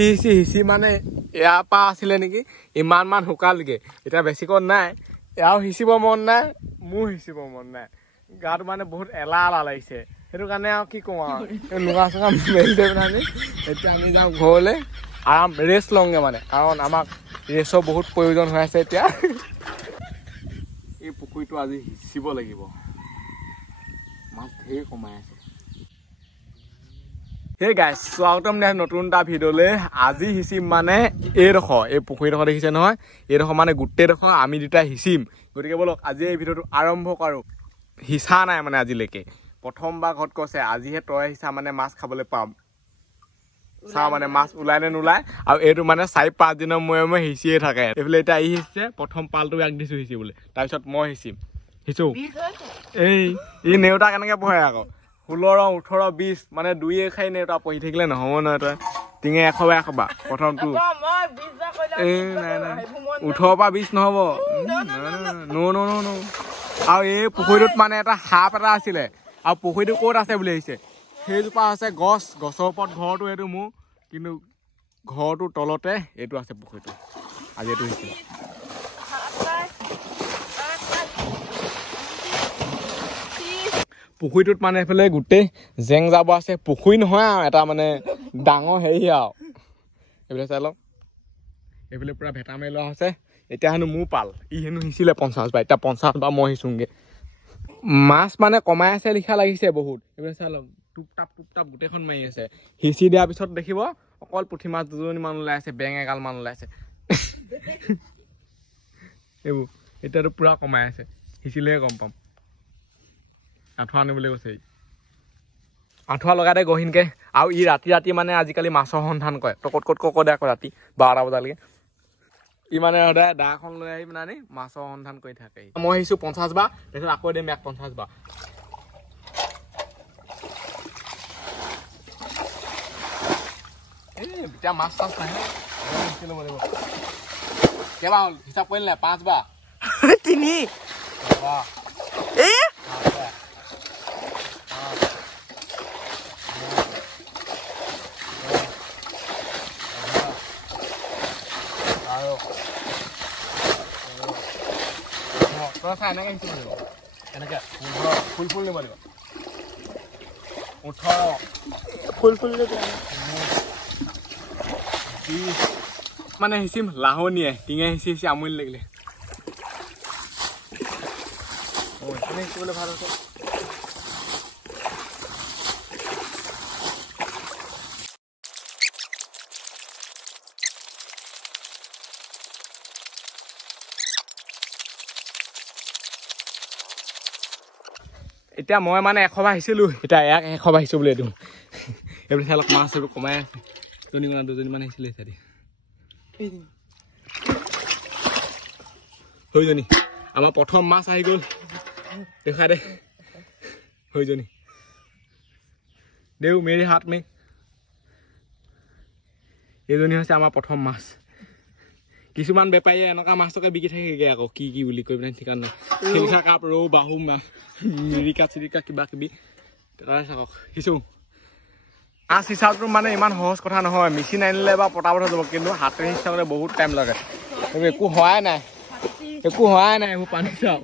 হিচি মানে ইয়াৰ পৰা আছিলে নেকি ইমান শুকালগে এতিয়া বেছিকণ নাই এয়াও হিচিব মন নাই মোৰ হিচিব মন নাই গাটো মানে বহুত এলাহ লাগিছে সেইটো কাৰণে আৰু কি কওঁ আৰু লুঙা চুঙা মেলি দে মানে এতিয়া আমি যাওঁ ঘৰলৈ আৰাম ৰেষ্ট লওঁগে মানে কাৰণ আমাক ৰেষ্টৰ বহুত প্ৰয়োজন হৈ আছে এতিয়া এই পুখুৰীটো আজি হিচিব লাগিব মাছ ঢেৰ কমাই আছে Hey guys, welcome to নতুন এটা ভিডিওলে আজি হিচিম মানে এইডোখৰ এই পুখুৰীডোখৰ দেখিছে নহয় এইডোখৰ মানে গোটেইডোখৰ আমি দুটা হিচিম গতিকে বলক আজি এই ভিডিওটো আৰম্ভ কৰোঁ হিচা নাই মানে আজিলৈকে প্ৰথমবাৰ ঘৰত কৈছে আজিহে তই হিচা মানে মাছ খাবলৈ পাম চাওঁ মানে মাছ ওলাই নে নোলাই আৰু এইটো মানে 4-5 দিনৰ মূৰে হিচিয়ে থাকে এইফালে এতিয়া আহি হিচিছে প্ৰথম পালটো ইয়াক দিছোঁ হিচিবলৈ তাৰপিছত মই হিচিম হিচো এই নেউতা কেনেকৈ পঢ়ে আকৌ 16, 18, 20 মানে দুয়ে খাই নেউতা পঢ়ি থাকিলে নহ'ব নহয় তই টিঙে 100 খাবা প্ৰথমটো নাই 18 পৰা 20 নহ'ব নো আৰু এই পুখুৰীটোত মানে এটা সাপ এটা আছিলে আৰু পুখুৰীটো ক'ত আছে বুলি আহিছে সেইজোপা আছে গছৰ ওপৰত ঘৰটো এইটো মোৰ কিন্তু ঘৰটোৰ তলতে এইটো আছে পুখুৰীটো আজি এইটো হৈছে পুখুৰীটোত মানে এইফালে গোটেই জেং যাব আছে পুখুৰী নহয় আৰু এটা মানে ডাঙৰ হেৰি আৰু এইফালে চাই লওক এইফালে পুৰা ভেটা মাৰি লোৱা আছে এতিয়া হেনো মোৰ পাল ই হেনো হিচিলে 50 বাৰ এতিয়া 50 বাৰ মই হিচোংগে মাছ মানে কমাই আছে লিখা লাগিছে বহুত এইফালে চাই লওক টুপ টাপ গোটেইখন মাৰি আছে হিচি দিয়াৰ পিছত দেখিব অকল পুঠি মাছ 2জনী মান ওলাই আছে বেং এগাল মান ওলাই আছে এইবোৰ এতিয়াতো পুৰা কমাই আছে হিচিলেহে গম পাম আঠুৱা আনিবলৈ কৈছে আঠুৱা লগাই দে গহীনকে আৰু ই ৰাতি মানে আজিকালি মাছৰ সন্ধান কৰে তই ক'ত দে আকৌ ৰাতি 12 বজালৈকে ই মানে সদায় দাখন লৈ আহি মানে মাছৰ সন্ধান কৰি থাকে মই আহিছোঁ 50 বাৰ তাৰপিছত আকৌ দিম 50 বাৰ এতিয়া মাছ চাছ নাহে কেইবাৰ হ'ল হিচাপ কৰিলে 5 বাৰ 3 এনেকে হিচিব লাগিব এনেকে ফুল নিব লাগিব 18 ফুল 20 মানে হিচিম লাহনীয়ে টিঙে হিচি আমনি লাগিলে হিচিবলৈ ভাল হৈছে এতিয়া মই মানে 100 বাৰ হিচিলোঁ এতিয়া ইয়াক 100 বাৰ হিচিবলৈ দিওঁ এইবোৰ চাই অলপ মাছ এইবোৰ কমাই আছে 2জনী মান হিচিলে চাৰি হৈজনী আমাৰ প্ৰথম মাছ আহি গ'ল দেখাই দে হৈজনী দেউ মেৰি হাত মে এইজনী হৈছে আমাৰ প্ৰথম মাছ কিছুমান বেপাৰীয়ে এনেকুৱা মাছকে বিকি থাকেগে আকৌ কি বুলি কৈ পিনে ঠিকান নাই শিলিখা কাপ ৰৌ বাহু মিৰিকা চিৰিকা কিবা কিবি চাওক হিচো মাছ হিচাপটো মানে ইমান সহজ কথা নহয় মেচিন আনিলে বা পটাপট হৈ যাব কিন্তু হাতেৰে হিচাপতে বহুত টাইম লাগে এইবোৰ একো হোৱাই নাই এইবোৰ পানী চাওক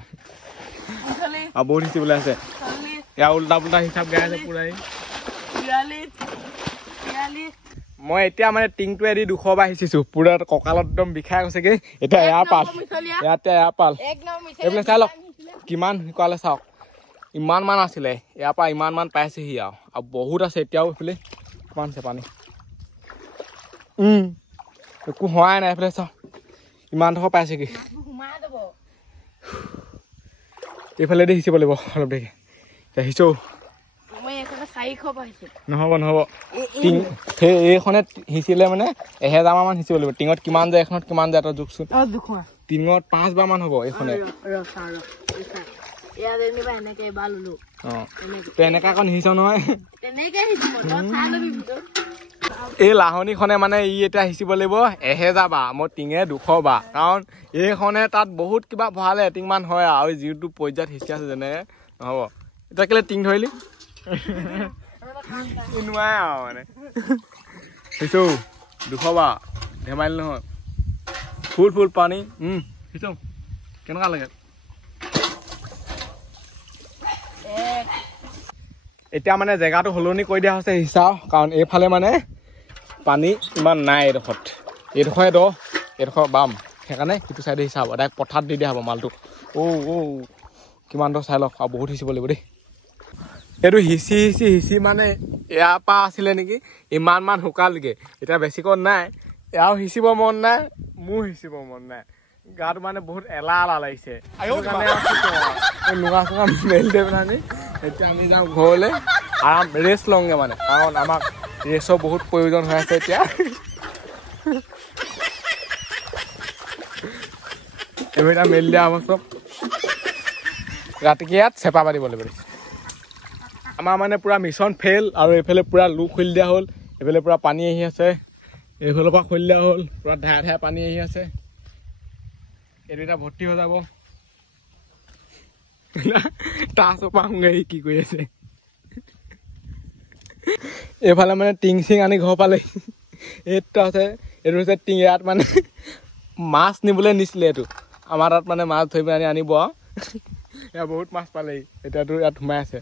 আৰু বহুত হিচিবলৈ আছে ইয়াৰ উল্টা হিচাপ গাই আছে পুৰাই মই এতিয়া মানে টিংটো এদি 200 বাৰ হিচিছোঁ পুৰা কঁকালত একদম বিষাই গৈছেগে এতিয়া এয়া পাল এইবিলাক চাই লওক কিমান শুকালে চাওক ইমান মান আছিলে ইয়াৰ পৰা ইমান মান পাইছেহি আৰু বহুত আছে এতিয়াও এইফালে কিমান আছে পানী একো হোৱাই নাই এইফালে চাওক ইমান ডোখৰ পাইছেগৈ এইফালে দি হিচিব লাগিব অলপ দেৰি এতিয়া হিচো নহ'ব টিং সেই এইখনে হিচিলে মানে 1000 মান হিচিব লাগিব টিঙত কিমান যায় এখনত কিমান যায় তই জোখচোন টিঙত 5 বাৰ মান হ'ব এইখনে তই এনেকা অকণ হিচ নহয় এই লাহনীখনে মানে ই এতিয়া হিচিব লাগিব 1000 বাৰ মই টিঙে 200 বাৰ কাৰণ এইখনে তাত বহুত কিবা ভৰালে এটিংমান হয় আৰু যিটো পৰ্যায়ত হিচি আছে যেনেকে নহ'ব এতিয়া কেলে টিং ধৰিলি নোৱাৰে আৰু মানে হিচো দুখবা ধেমালি নহয় ফুল ফুল পানী সিঁচো কেনেকুৱা লাগে এতিয়া মানে জেগাটো সলনি কৰি দিয়া হৈছে হিচাও কাৰণ এইফালে মানে পানী ইমান নাই এইডোখৰে দ এইডোখৰ বাম সেইকাৰণে সিটো চাইডে হিচাব ডাইৰেক্ট পথাৰত দি দিয়া হ'ব মালটোক কিমান দ চাই লওক আৰু বহুত সিঁচিব লাগিব দেই এইটো সিঁচি মানে ইয়াৰ পৰা আছিলে নেকি ইমান শুকালগে এতিয়া বেছিকণ নাই এয়াও সিঁচিব মন নাই মোৰ সিঁচিব মন নাই গাটো মানে বহুত এলাহ লাগিছে লুঙা চুঙা মেলি দে পেলানি এতিয়া আমি যাওঁ ঘৰলৈ আৰাম ৰেষ্ট লওঁগে মানে কাৰণ আমাক ৰেষ্টৰ বহুত প্ৰয়োজন হৈ আছে এতিয়া এইবিলাক মেলি দিয়া হ'ব চব ৰাতিকে ইয়াত চেপা পাতিব লাগিব আমাৰ মানে পুৰা মিছন ফেইল আৰু এইফালে পুৰা লুক খুলি দিয়া হ'ল এইফালে পুৰা পানী আহি আছে এইফালৰ পৰা খুলি দিয়া হ'ল পুৰা ধাৰে পানী আহি আছে এইটো এতিয়া ভৰ্তি হৈ যাব তাৰ চপা শুনে কি কৰি আছে এইফালে মানে টিং চিং আনি ঘৰ পালে এইটো আছে এইটো হৈছে টিং ইয়াত মানে মাছ নিবলৈ নিছিলে এইটো আমাৰ তাত মানে মাছ ধৰি পেলাই আনিব আৰু ইয়াত বহুত মাছ পালেহি এতিয়াতো ইয়াত সোমাই আছে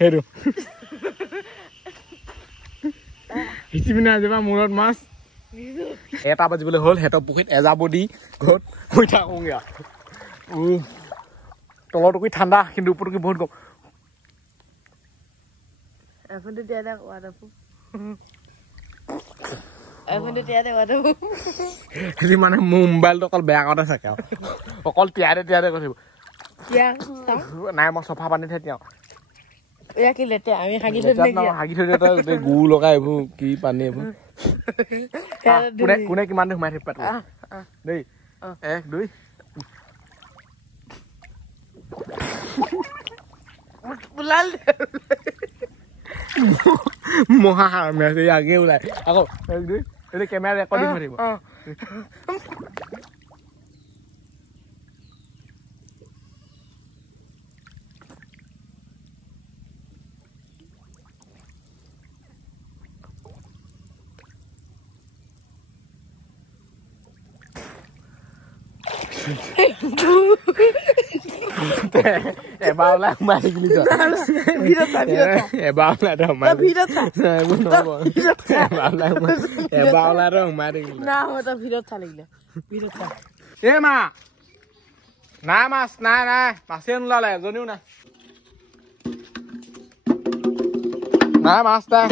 সেইটো সিঁচি পিনে আজিবা মূৰত মাছ এটা বাজিবলৈ হ'ল সিহঁতৰ পুখুৰীত এজাব দি ঘৰত শুই থাকোঁগৈ তলৰ টুকুৰি ঠাণ্ডা কিন্তু ওপৰ টুকুৰি বহুত গৰম মানে মোৰ মোবাইলটো অকল বেয়া কৰোঁতে চাগে আৰু অকল তিয়াতে কৈ থাকিব নাই মই চফা পানীতহে তিয়াওঁ হাগি থৈ দিয়ে গু লগাই এইবোৰ কি পানী এইবোৰ কোনে কিমান সোমাই থাকিব দেই 1 2 মহা আগে ওলাই আকৌ 1 2 এইটো কেমেৰা ৰেকৰ্ডিং হৈ থাকিব এবাৰ ওলাই সোমাই থাকিলি এবাৰ ওলাই সোমাই থাকিলি মা নাই মাছ নাই মাছে নোলালে এজনীও নাই মাছ নাই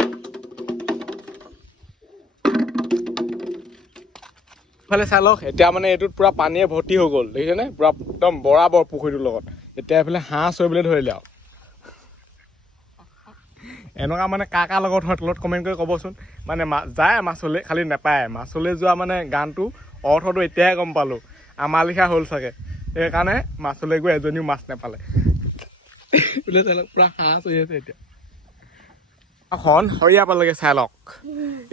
ফালে চাই লওক এতিয়া মানে এইটোত পুৰা পানীয়ে ভৰ্তি হৈ গ'ল দেখিছেনে পুৰা একদম বৰাবৰ পুখুৰীটোৰ লগত এতিয়া এইফালে হাঁহ চৰিবলৈ ধৰিলে আৰু এনেকুৱা মানে কাৰ লগত হয় তলত কমেণ্ট কৰি ক'বচোন মানে যায় মাছলৈ খালি নাপায় মাছলৈ যোৱা মানে গানটো অৰ্থটো এতিয়াহে গম পালোঁ আমাৰ লিখা হ'ল চাগে সেইকাৰণে মাছলৈ গৈ এজনীও মাছ নাপালে বোলে চাই লওক পুৰা হাঁহ চৰি আছে এতিয়া এখন সৰিয়া পালেগে চাই লওক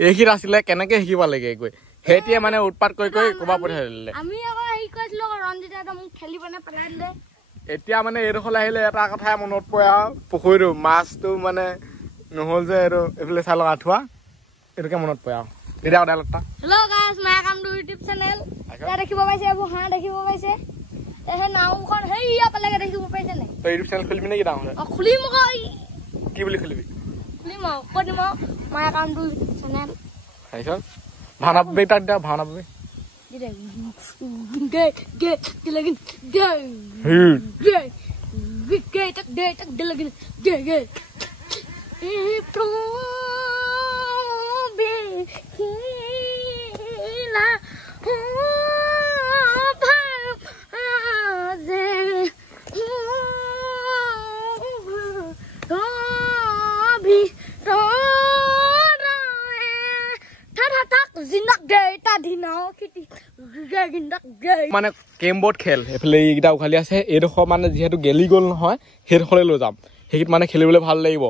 এইখিনিত আছিলে কেনেকৈ শিকিব লাগে গৈ সেইটিয়ে মানে উৎপাত কৰি ক'ৰবাত পঠাই দিলে এতিয়া মানে এইডোখৰলৈ আহিলে এটা কথাই মনত পৰে আৰু পুখুৰীটো মাছটো মানে নহ'ল যে এইটো এইফালে চাই লওক আঁঠুৱা এইটোকে মনত পৰে আৰু এতিয়া সদায় লতা হেল্ল' গাইছ মাই কাম টু ইউটিউব চেনেল এতিয়া দেখিব পাইছে এইবোৰ হাঁহ দেখিব পাইছে সেই নাওখন সেইয়া পালেগে দেখিব পাইছে নে তই ইউটিউব চেনেল খুলিবি নেকি ডাঙৰ খুলিম আকৌ কি বুলি খুলিবি খুলিম কৈ দিম মাই কাম টু ইউটিউব চেনেল তাৰপিছত ভাওনা পাবি তাক দিয়া ভাওনা পাবি মানে কেমবোৰ্ড খেল এইফালে এইকেইটা উখালি আছে এইডোখৰ মানে যিহেতু গেলি গ'ল নহয় সেইডোখৰলৈ লৈ যাম সেইকেইটা মানে খেলিবলৈ ভাল লাগিব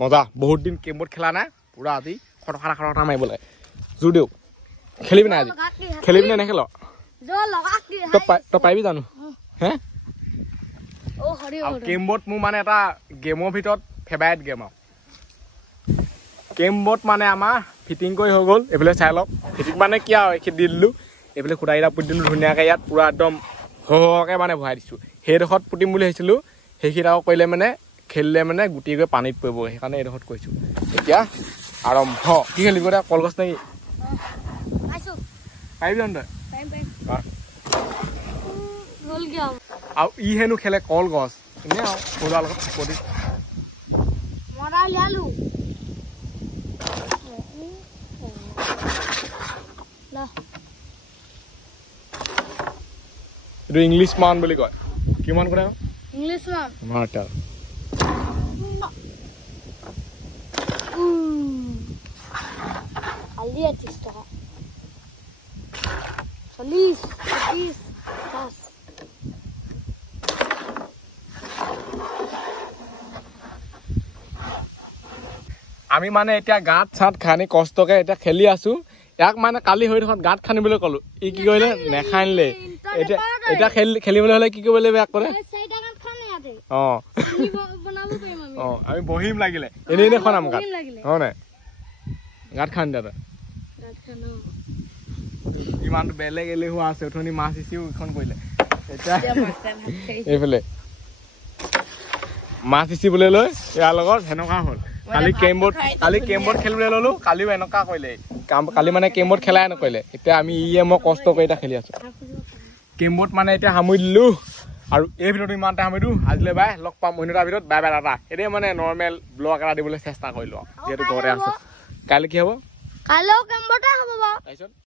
মজা বহুত দিন কেমবোৰ্ড খেলা নাই পুৰা আজি খৰখা মাৰিব লাগে জোৰ দিওঁ খেলিবি নাই আজি খেলিবি নে নেখেল তই পাৰিবি জানো হে কেমবোৰ্ড মোৰ মানে এটা গেমৰ ভিতৰত ফেভাৰিট গেম আৰু কেম্বত মানে আমাৰ ফিটিং কৰি হৈ গ'ল এইফালে চাই লওক ফিটিং মানে কি আৰু এইখিনি দি দিলোঁ এইফালে খুঁটাকেইটা পুতি দিলোঁ ধুনীয়াকৈ ইয়াত পূৰা একদম সৰহকৈ মানে ভৰাই দিছোঁ সেইডোখৰত পুতিম বুলি ভাবিছিলোঁ সেইখিনি আকৌ কৰিলে মানে খেলিলে মানে গুটি গৈ পানীত পৰিব সেইকাৰণে এইডোখৰত কৈছোঁ এতিয়া আৰম্ভ কি খেলিব দে কলগছ নেকি পাৰিবি জানো তই আৰু ই হেনো খেলে কলগছ এনেই আৰু সৰুৰ লগত প্ৰতি এইটো ইংলিছ মান বুলি কয় কিমান কৰে ইংলিছ মান আমাৰ এতিয়া আলি 30 টকা 40 30 50 আমি মানে এতিয়া গাঁত চাত খানি কষ্টকে এতিয়া খেলি আছো ইয়াক মানে কালি হৈ থকা গাঁত খানিবলৈ ক'লো ই কি কৰিলে নেখানিলে এতিয়া এতিয়া খেলিবলৈ হ'লে কি কৰিব লাগিব ইয়াক ক'লে আমি বহিম লাগিলে এনেই এনেই খনাম গাঁত হয় নাই গাঁত খান্দি দাদা ইমানটো বেলেগ এলেহুৱা আছে উঠনি মাছ সিঁচিও এইখন কৰিলে এতিয়া এইফালে মাছ সিঁচিবলৈ লৈ ইয়াৰ লগত সেনেকুৱা হ'ল কালি কেম্বত খেলিবলৈ ললো কালিও এনেকুৱা কৰিলে কালি মানে কেম্বত খেলাই নকৰিলে এতিয়া আমি ইয়ে মই কষ্ট কৰি এতিয়া খেলি আছো কেম্বত মানে এতিয়া সামৰি দিলো আৰু এই ভিডিঅ'টো ইমানতে সামৰি দিওঁ আজিলৈ বাই লগ পাম অন্য এটা ভিডিঅ'ত বাই বাই দাদা এতিয়া মানে নৰ্মেল ব্লগ এটা দিবলৈ চেষ্টা কৰিলো যিহেতু ঘৰতে আছো কাইলৈ কি হ'ব কাইলৈও কেম্বতে হ'ব বাৰু তাৰপিছত